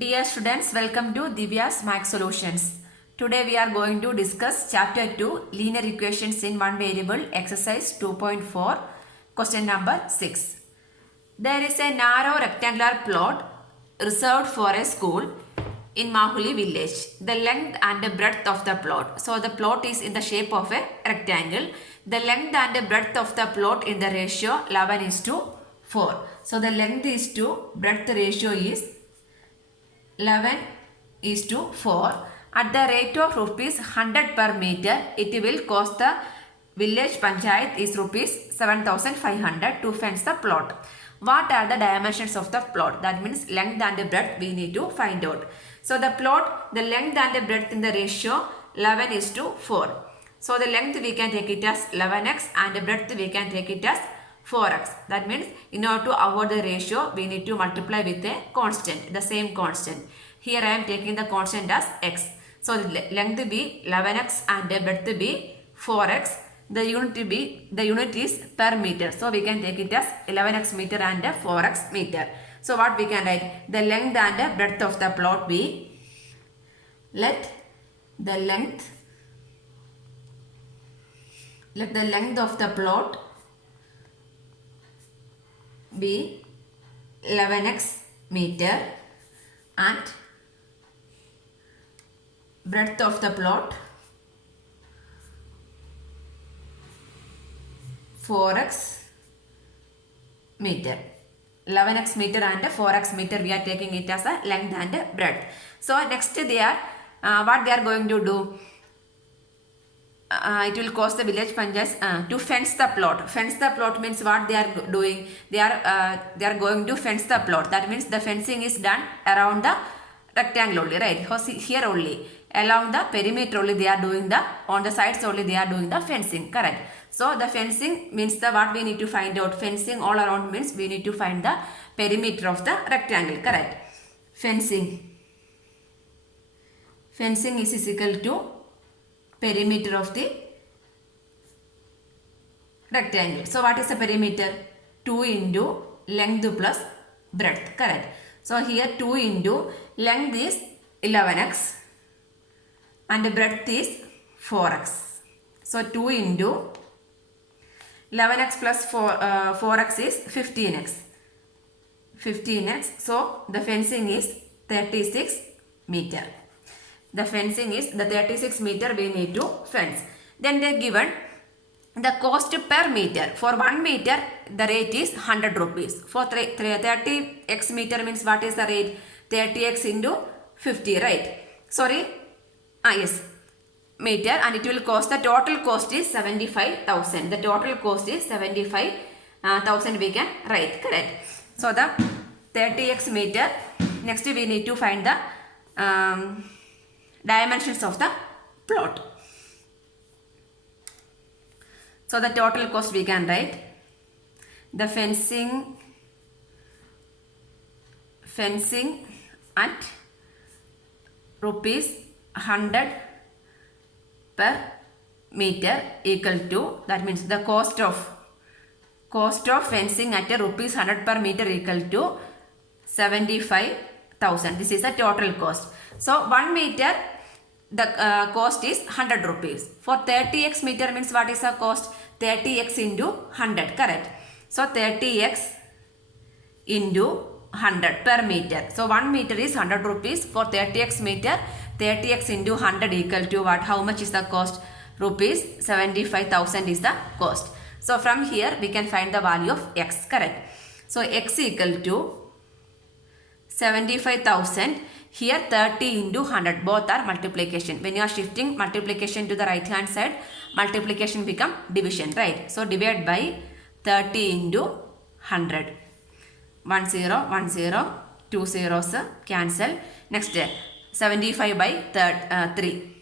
Dear students, welcome to Divya's Max Solutions. Today we are going to discuss Chapter 2 Linear Equations in One Variable Exercise 2.4 Question number 6. There is a narrow rectangular plot reserved for a school in Mahuli village. The length and the breadth of the plot. So the plot is in the shape of a rectangle. The length and the breadth of the plot in the ratio 11:4. So the length is to breadth ratio is 11:4. At the rate of rupees 100 per meter, it will cost the village panchayat is rupees 7,500 to fence the plot. What are the dimensions of the plot? That means length and the breadth we need to find out. So the plot, the length and the breadth in the ratio 11:4. So the length we can take it as 11x and the breadth we can take it as 4x. That means in order to avoid the ratio, we need to multiply with a constant, the same constant. Here I am taking the constant as x. So the length be 11x and the breadth be 4x. The unit is per meter. So we can take it as 11x meter and 4x meter. So what we can write? The length and the breadth of the plot be, let the length of the plot be 11x meter and breadth of the plot 4x meter. 11x meter and 4x meter we are taking it as a length and breadth. So next they are what they are going to do? It will cost the village panchayat to fence the plot. Fence the plot means what they are doing? They are going to fence the plot. That means the fencing is done around the rectangle only, right? Here only along the perimeter only they are doing the, on the sides only they are doing the fencing, correct? So the fencing means the what we need to find out. Fencing all around means we need to find the perimeter of the rectangle, correct? Fencing is equal to perimeter of the rectangle. So what is the perimeter? 2 into length plus breadth, correct? So here 2 into length is 11x and the breadth is 4x. So 2 into 11x plus 4x is 15x. So the fencing is 36 meter. The fencing is the 36 meter we need to fence. Then they given the cost per meter. For 1 meter the rate is 100 rupees. For 30x meter means what is the rate? 30x into 50, right? Sorry. Yes. Meter, and it will cost, the total cost is 75,000. The total cost is 75,000 we can write, correct? So the 30x meter. Next we need to find the dimensions of the plot. So the total cost we can write. The fencing at rupees 100 per meter equal to, that means the cost of fencing at rupees 100 per meter equal to 75,000. This is the total cost. So 1 meter the cost is 100 rupees. For 30x meter means what is the cost? 30x into 100, correct? So 30x into 100 per meter. So 1 meter is 100 rupees. For 30x meter, 30x into 100 equal to what? How much is the cost? Rupees 75,000 is the cost. So from here we can find the value of x, correct? So x equal to 75,000. Here 30 into 100, both are multiplication. When you are shifting multiplication to the right hand side, multiplication become division, right? So divide by 30 into 100. 1 0, 1 0, 2 zeros cancel. Next 75 by 3.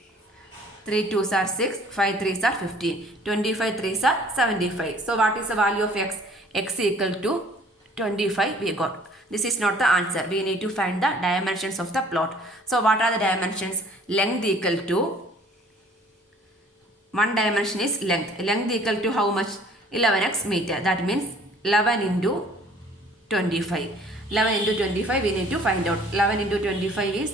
3 2s are 6, 5 3s are 15. 25 3s are 75. So what is the value of x? X equal to 25 we got. This is not the answer. We need to find the dimensions of the plot. So what are the dimensions? Length equal to, one dimension is length. Length equal to how much? 11x meter. That means 11 into 25. 11 into 25 we need to find out. 11 into 25 is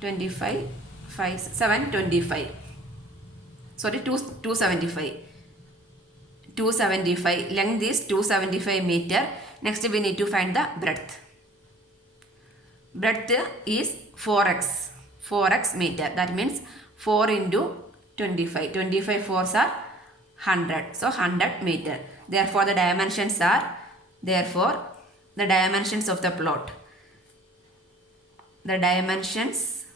25, 5, 7, 25. Sorry, 275. 275. Length is 275 meter. Next we need to find the breadth. Breadth is 4x. 4x meter. That means 4 into 25. 25 fours are 100. So 100 meter. Therefore the dimensions are, therefore the dimensions of the plot. The dimensions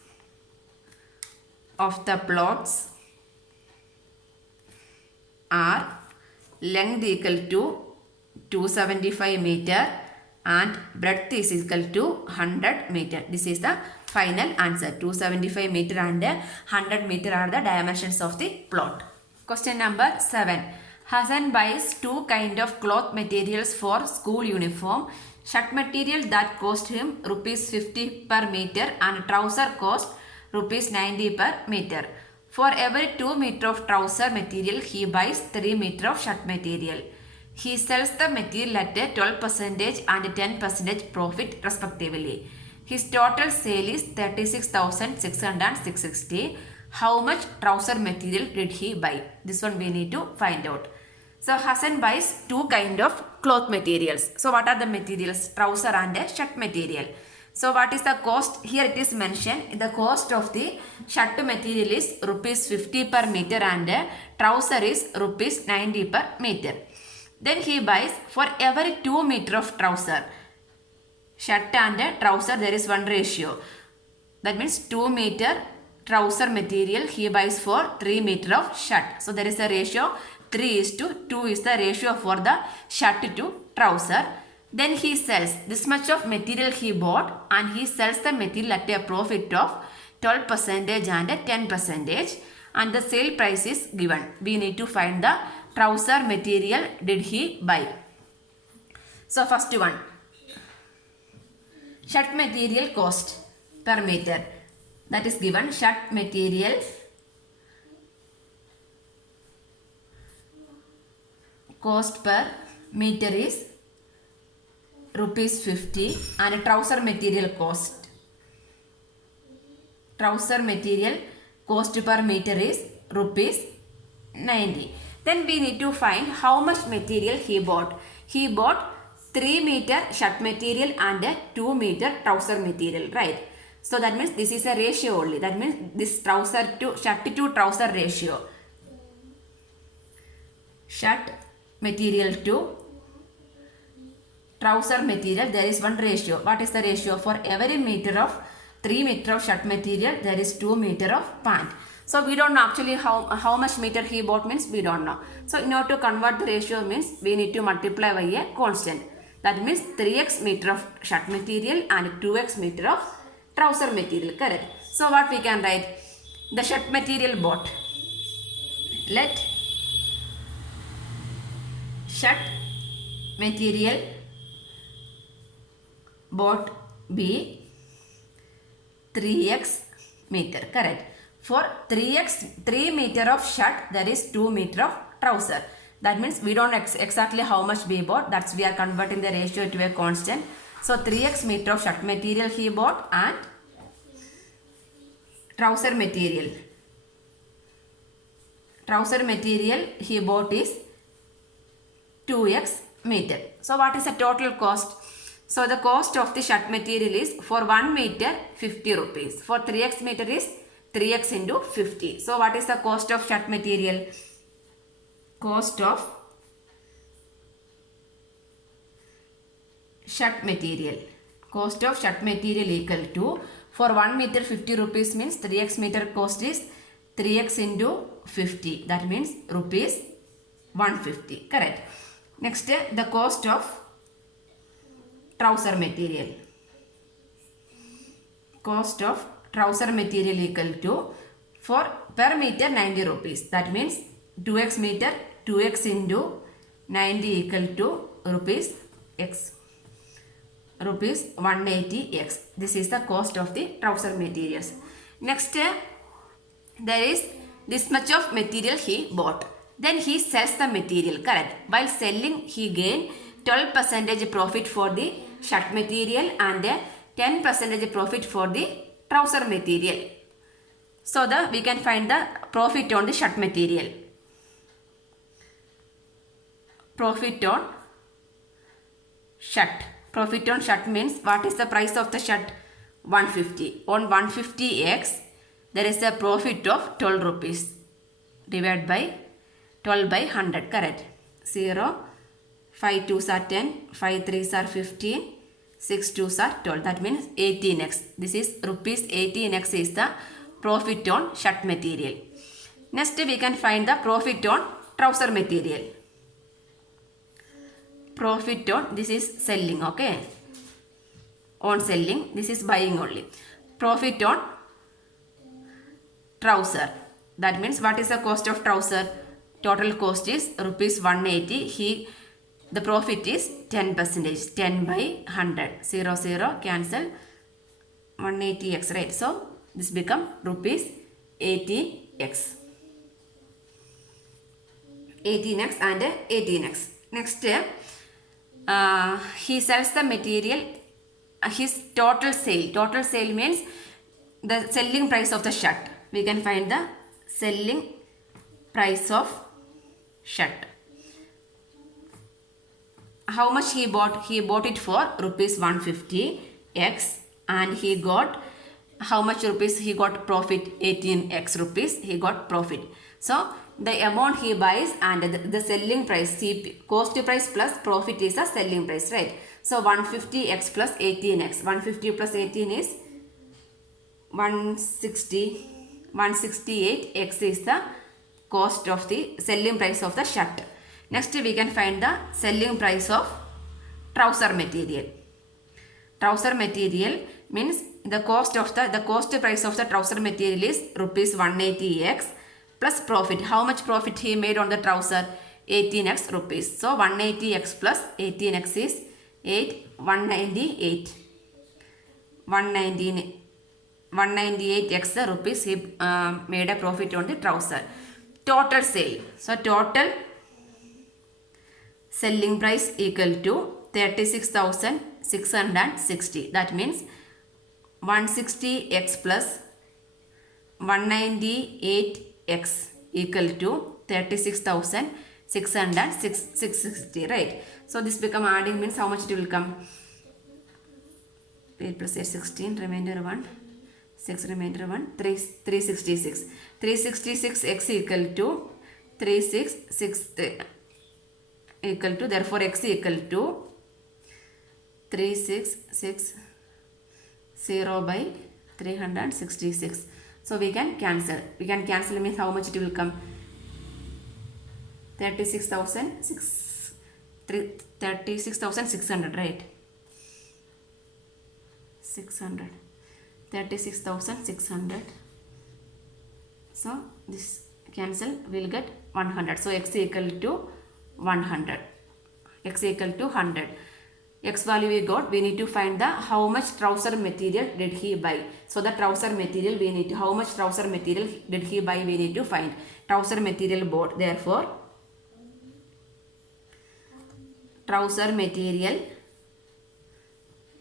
of the plots are length equal to 275 meter and breadth is equal to 100 meter. This is the final answer. 275 meter and 100 meter are the dimensions of the plot. Question number 7. Hassan buys two kind of cloth materials for school uniform. Shirt material that cost him rupees 50 per meter and trouser cost rupees 90 per meter. For every 2 meter of trouser material, he buys 3 meter of shirt material. He sells the material at a 12% and 10% profit respectively. His total sale is 36,660. How much trouser material did he buy? This one we need to find out. So Hassan buys two kind of cloth materials. So what are the materials? Trouser and a shirt material. So what is the cost? Here it is mentioned the cost of the shirt material is rupees 50 per meter and trouser is rupees 90 per meter. Then he buys for every 2 meter of trouser. Shirt and trouser there is one ratio. That means 2 meter trouser material he buys for 3 meter of shirt. So there is a ratio 3:2 is the ratio for the shirt to trouser. Then he sells this much of material he bought and he sells the material at a profit of 12% and 10% and the sale price is given. We need to find the trouser material did he buy. So first one, shirt material cost per meter, that is given. Shirt material cost per meter is rupees 50 and trouser material cost. Trouser material cost per meter is rupees 90. Then we need to find how much material he bought. He bought 3 meter shirt material and 2 meter trouser material, right? So that means this is a ratio only. That means this trouser to shirt to trouser ratio. Shirt material to trouser material there is one ratio. What is the ratio? For every meter of 3 meter of shirt material there is 2 meter of pant. So we don't know actually how much meter he bought means we don't know. So in order to convert the ratio means we need to multiply by a constant. That means 3x meter of shirt material and 2x meter of trouser material, correct? So what we can write? The shirt material bought. Let shirt material bought be 3x meter, correct? For 3 meter of shirt there is 2 meter of trouser. That means we don't exactly how much we bought. That's we are converting the ratio to a constant. So 3x meter of shirt material he bought and trouser material. Trouser material he bought is 2x meter. So what is the total cost? So the cost of the shirt material is for 1 meter 50 rupees. For 3x meter is 3x into 50. So what is the cost of shirt material? Cost of shirt material. Cost of shirt material equal to, for 1 meter 50 rupees means 3x meter cost is 3x into 50. That means rupees 150. Correct. Next, the cost of trouser material. Cost of trouser material equal to, for per meter 90 rupees. That means 2x meter 2x into 90 equal to rupees x. Rupees 180x. This is the cost of the trouser materials. Next, there is this much of material he bought. Then he sells the material, correct? While selling he gained 12% profit for the shirt material and 10% profit for the trouser material. So we can find the profit on the shirt material. Profit on shirt. Profit on shirt means what is the price of the shirt? 150. On 150x, there is a profit of 12 rupees. Divided by 12 by 100, correct? 0, 5 2s are 10, 5 3s are 15, 6 2s are 12. That means 18x. This is rupees 18x is the profit on shirt material. Next we can find the profit on trouser material. Profit on, this is selling, okay? On selling, this is buying only. Profit on trouser. That means what is the cost of trouser? Total cost is rupees 180. The profit is 10%. 10 by 100. 0 0 cancel. 180x, right? So this become rupees 18x. 18x and 18x. Next, he sells the material. His total sale. Total sale means the selling price of the shirt. We can find the selling price of shirt. How much he bought? He bought it for rupees 150x and he got how much rupees he got profit? 18x rupees he got profit. So the amount he buys and the selling price, cost price plus profit is the selling price, right? So 150x plus 18x. 150 plus 18 is 160. 168x is the cost of the selling price of the shirt. Next we can find the selling price of trouser material. Trouser material means the cost price of the trouser material is rupees 180x plus profit. How much profit he made on the trouser? 18x rupees. So 180x plus 18x is 198. 198x rupees he made a profit on the trouser. Total sale. So total selling price equal to 36,660. That means 160x plus 198x equal to 36,660, right? So this become adding means how much it will come? 8 plus 8, 16, remainder 1, 6 remainder 1, 366. 366x equal to 366 equal to, therefore x equal to 3660 by 366. So we can cancel. We can cancel means how much it will come? 36,600, right? 600. 36,600. So this cancel, will get 100. So x equal to 100. X equal to 100. X value we got. We need to find the how much trouser material did he buy. So the trouser material we need to, how much trouser material did he buy, we need to find. Trouser material bought. Therefore trouser material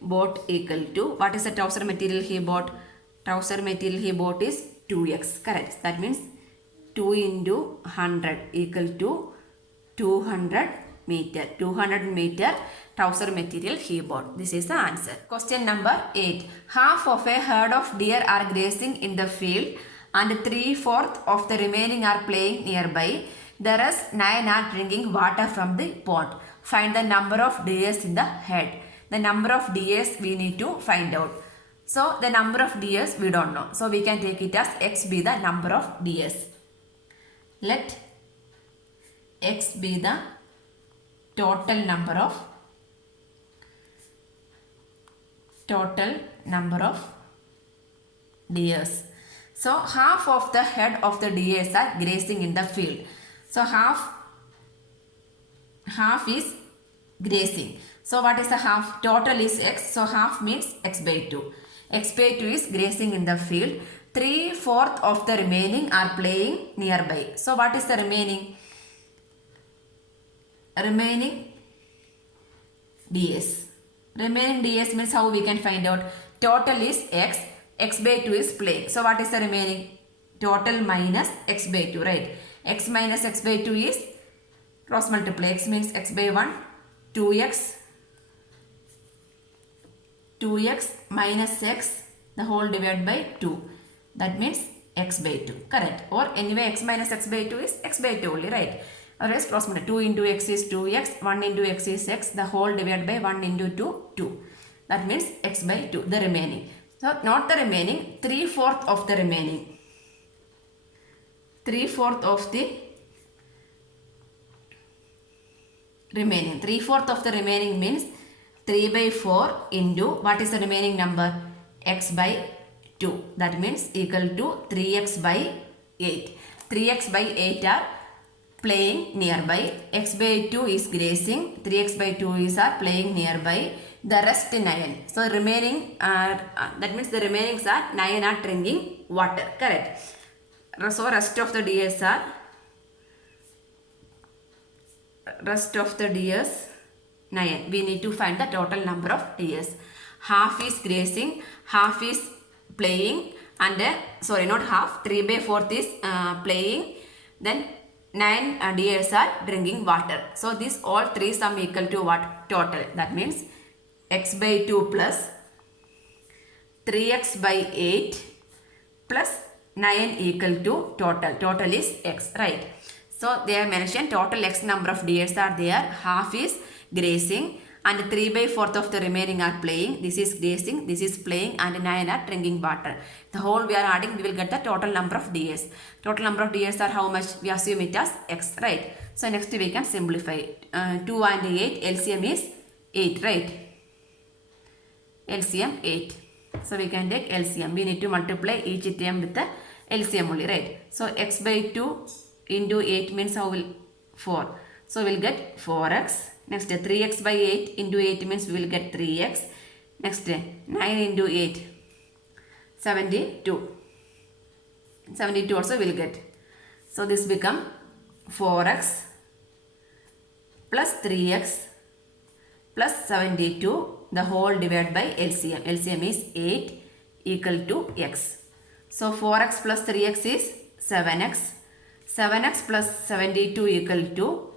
bought equal to, what is the trouser material he bought? Trouser material he bought is 2x, correct? That means 2 into 100 equal to 200 meter. 200 meter trouser material he bought. This is the answer. Question number 8. Half of a herd of deer are grazing in the field and 3/4 of the remaining are playing nearby. The rest 9 are drinking water from the pond. Find the number of deers in the herd. The number of deers we need to find out. So the number of deers we don't know. So we can take it as x be the number of deers. Let x be the total number of deers. So half of the head of the deers are grazing in the field. So half is grazing. So what is the half? Total is x. So half means x by 2. X by 2 is grazing in the field. 3/4 of the remaining are playing nearby. So what is the remaining? Remaining ds. Remaining ds means how we can find out? Total is x, x by 2 is playing. So what is the remaining? Total minus x by 2, right? X minus x by 2 is cross multiply. X means x by 1, 2x, 2x minus x, the whole divided by 2. That means x by 2, correct? Or anyway x minus x by 2 is x by 2 only, right? Or else cross multiply. 2 into x is 2x, 1 into x is x, the whole divided by 1 into 2, 2. That means x by 2, the remaining. So not the remaining, 3/4 of the remaining. 3/4 of the remaining. 3/4 of the remaining means 3 by 4 into what is the remaining number? X by 2. That means equal to 3x by 8. 3x by 8 are playing nearby. X by 2 is grazing. 3x by 2 is are playing nearby. The rest 9. So remaining that means the remainings are 9 are drinking water. Correct. So rest of the ds are 9. We need to find the total number of ds. Half is grazing, half is playing, and sorry, not half, 3 by 4 is playing, then 9 ds are drinking water. So these all three sum equal to what? Total. That means x by 2 plus 3x by 8 plus 9 equal to total. Total is x, right? So they have mentioned total x number of ds are there. Half is grazing and 3 by 4 of the remaining are playing. This is grazing, this is playing, and 9 are drinking water. The whole we are adding, we will get the total number of ds. Total number of ds are how much? We assume it as x, right? So next we can simplify. 2 and 8, LCM is 8, right? LCM 8. So we can take LCM. We need to multiply each term with the LCM only, right? So x by 2 into 8 means how will 4. So we will get 4x. Next 3x by 8 into 8 means we will get 3x. Next 9 into 8, 72. 72 also we will get. So this become 4x plus 3x plus 72, the whole divided by LCM. LCM is 8 equal to x. So 4x plus 3x is 7x. 7x plus 72 equal to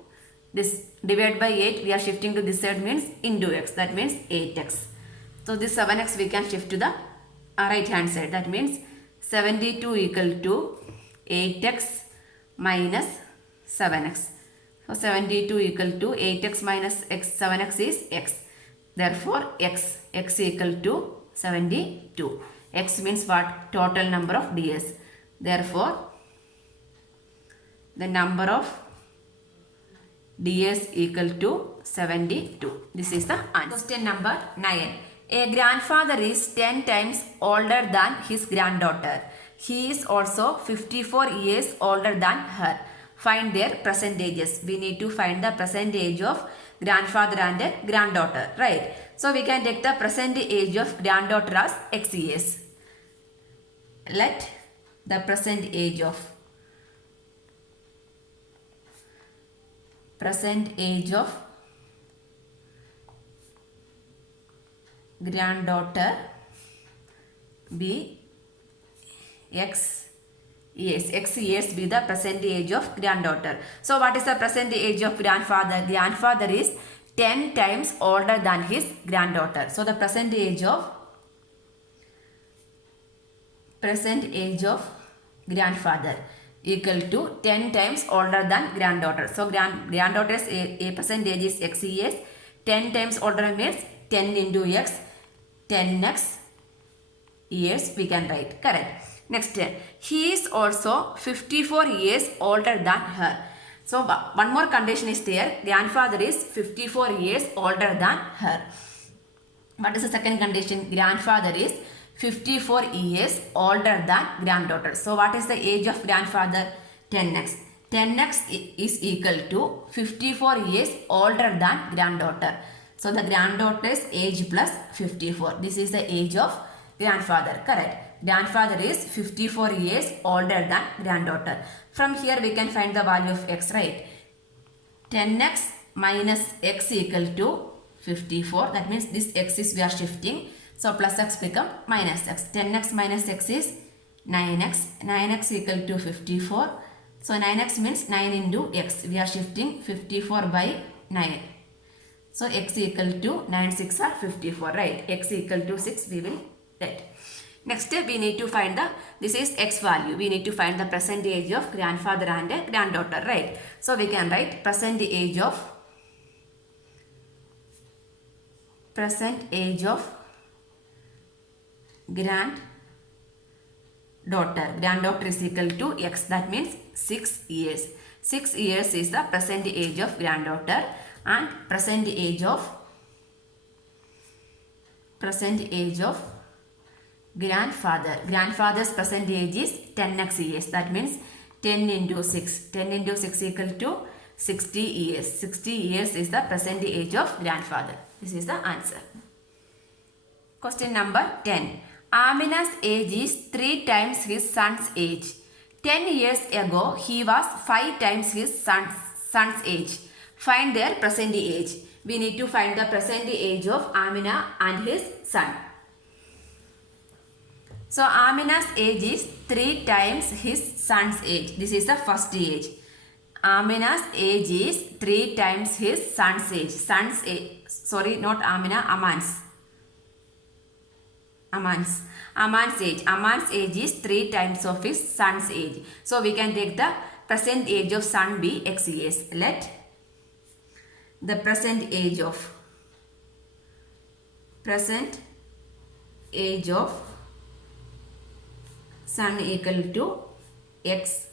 this divided by 8. We are shifting to this side means into x. That means 8x. So this 7x we can shift to the right hand side. That means 72 equal to 8x minus 7x. So 72 equal to 8x minus x, 7x is x. Therefore x equal to 72. X means what? Total number of ds. Therefore the number of ds equal to 72. This is the answer. Question number 9. A grandfather is 10 times older than his granddaughter. He is also 54 years older than her. Find their present ages. We need to find the present age of grandfather and granddaughter, right? So we can take the present age of granddaughter as x years. Let the present age of granddaughter be x years. X years be the present age of granddaughter. So what is the present age of grandfather? Grandfather is 10 times older than his granddaughter. So the present age of grandfather equal to 10 times older than granddaughter. So granddaughter's a present age is x years. 10 times older means 10 into x, 10x years we can write. Correct. Next, he is also 54 years older than her. So one more condition is there. Grandfather is 54 years older than her. What is the second condition? Grandfather is 54 years older than granddaughter. So what is the age of grandfather? 10x. 10x is equal to 54 years older than granddaughter. So the granddaughter's age plus 54. This is the age of grandfather. Correct. Grandfather is 54 years older than granddaughter. From here we can find the value of x, right? 10x minus x equal to 54. That means this x is we are shifting. So plus x become minus x. 10x minus x is 9x. 9x equal to 54. So 9x means 9 into x. We are shifting 54 by 9. So x equal to 9 6 are 54, right? X equal to 6 we will write. Next we need to find this is x value. We need to find the present age of grandfather and granddaughter, right? So we can write present age of granddaughter. Granddaughter is equal to x. That means 6 years. 6 years is the present age of granddaughter, and present age of grandfather. Grandfather's present age is 10x years. That means 10 into 6. 10 into 6 equal to 60 years. 60 years is the present age of grandfather. This is the answer. Question number 10. Amina's age is 3 times his son's age. 10 years ago, he was 5 times his son's age. Find their present age. We need to find the present age of Amina and his son. So Amina's age is 3 times his son's age. This is the first age. Amina's age is 3 times his son's age. Son's age. Sorry, not Amina, Aman's age. Aman's age is 3 times of his son's age. So we can take the present age of son be x years. Let the present age of son equal to x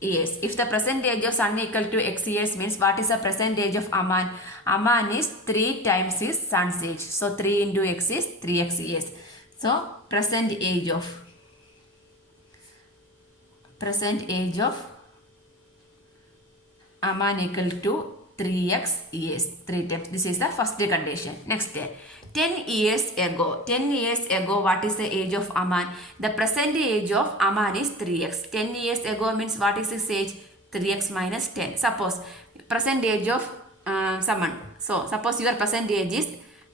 years. If the present age of son equal to x years means what is the present age of Aman? Aman is 3 times his son's age. So 3 into x is 3x years. So present age of Aman equal to 3x years. 3 times. This is the first condition. Next, 10 years ago. 10 years ago, what is the age of Aman? The present age of Aman is 3x. 10 years ago means what is his age? 3x minus 10. Suppose present age of someone. So suppose your present age is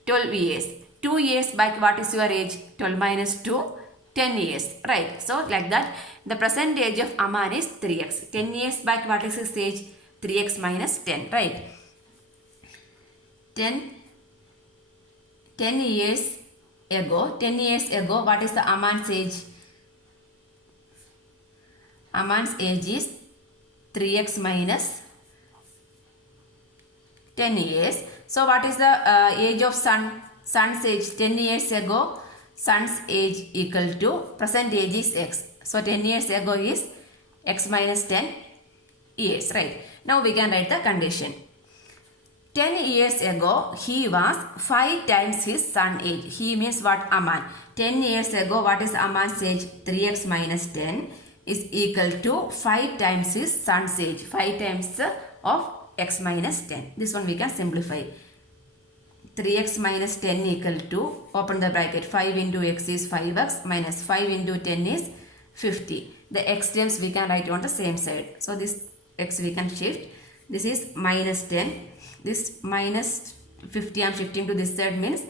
12 years. 2 years back, what is your age? 12 minus 2, 10 years. Right. So like that, the present age of Aman is 3x. 10 years back, what is his age? 3x minus 10. Right. 10 years ago, what is the Aman's age? Aman's age is 3x minus 10 years. So what is the age of son's age? 10 years ago, son's age equal to present age is x. So 10 years ago is x minus 10 years, right? Now we can write the condition. 10 years ago, he was 5 times his son's age. He means what? Aman. 10 years ago, what is Aman's age? 3x minus 10 is equal to 5 times his son's age. 5 times of x minus 10. This one we can simplify. 3x minus 10 equal to, open the bracket, 5 into x is 5x minus 5 into 10 is 50. The x terms we can write on the same side. So this x we can shift. This is minus 10. This minus 50 I am shifting to this side means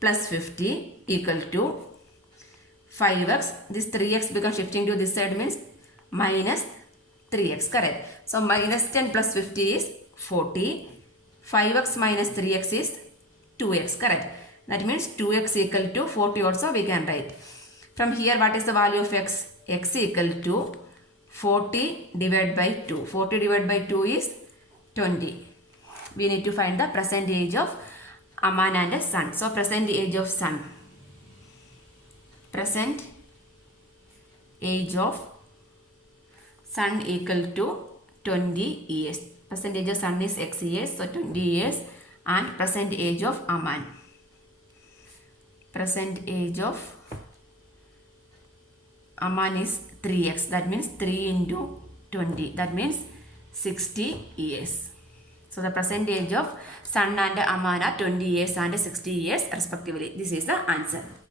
plus 50 equal to 5x. This 3x becomes shifting to this side means minus 3x. Correct. So minus 10 plus 50 is 40. 5x minus 3x is 2x. Correct. That means 2x equal to 40 also we can write. From here what is the value of x? X equal to 40 divided by 2. 40 divided by 2 is 20. We need to find the present age of Aman and his son. So present age of son. Present age of son equal to 20 years. Present age of son is x years. So 20 years. And present age of Aman. Present age of Aman is 3x. That means 3 into 20. That means 60 years. So the present age of son and Aman are 20 years and 60 years respectively. This is the answer.